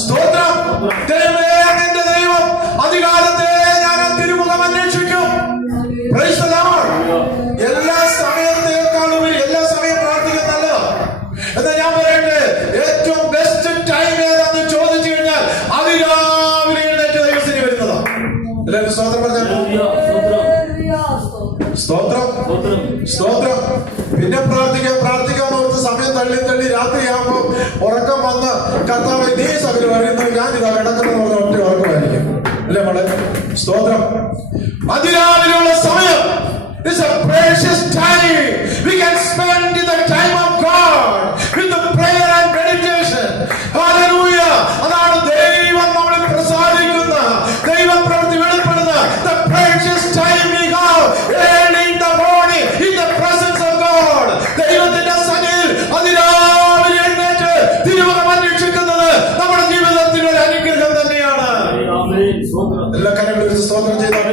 സ്തോത്രം. ദൈവമേ, നിന്റെ ദൈവം അധികാരത്തെ ഞാൻ തിരുമുഖം അന്വേഷിക്കും. Praise the Lord. എല്ലാ സമയത്തേക്കാളും എല്ലാ സമയം പ്രാർത്ഥിക്കുന്നല്ല എന്ന് ഞാൻ പറയട്ടെ. ഏറ്റവും ബെസ്റ്റ് ടൈം ഏതാന്ന് ചോദിച്ചു കഴിഞ്ഞാൽ അതിരാവിലെ എഴുന്നേറ്റ് ദൈവത്തിന് വരുന്നതാണ്. എല്ലാവരും സ്തോത്രം പറഞ്ഞാൽ സ്തോത്രം സ്തോത്രം. പിന്നെ പ്രാർത്ഥിക്കാൻ ഓർത്ത് സമയം തള്ളി രാത്രിയാകുമ്പോ ഉറക്കം വന്ന് കർത്താവ് നീ സകലം അറിയുന്നത് ഞാൻ ഇതാ കിടക്കുന്ന ഒറ്റ ഉറക്കമായിരിക്കും. അല്ലേ മോളെ? സ്തോത്രം. അതിരാവിലെയുള്ള സമയം is a precious time. We can spend in the time of God with the prayer and meditation. Hallelujah. അതാണ് ദൈവം നമ്മളെ പ്രസാദിക്കുന്ന, ദൈവം പ്രവൃത്തി വെളിപ്പെടുന്ന the precious time we have early in the morning in the presence of God. ദൈവത്തിന്റെ സന്നിധിയിൽ അതിരാവിലെ എഴുന്നേറ്റ് തിരുമുഖം അന്വേഷിക്കുന്നത് നമ്മുടെ ജീവിതത്തിൽ ഒരു അനുഗ്രഹം തന്നെയാണ്. എല്ലാ കരങ്ങളും സ്തോത്രം ചെയ്താൽ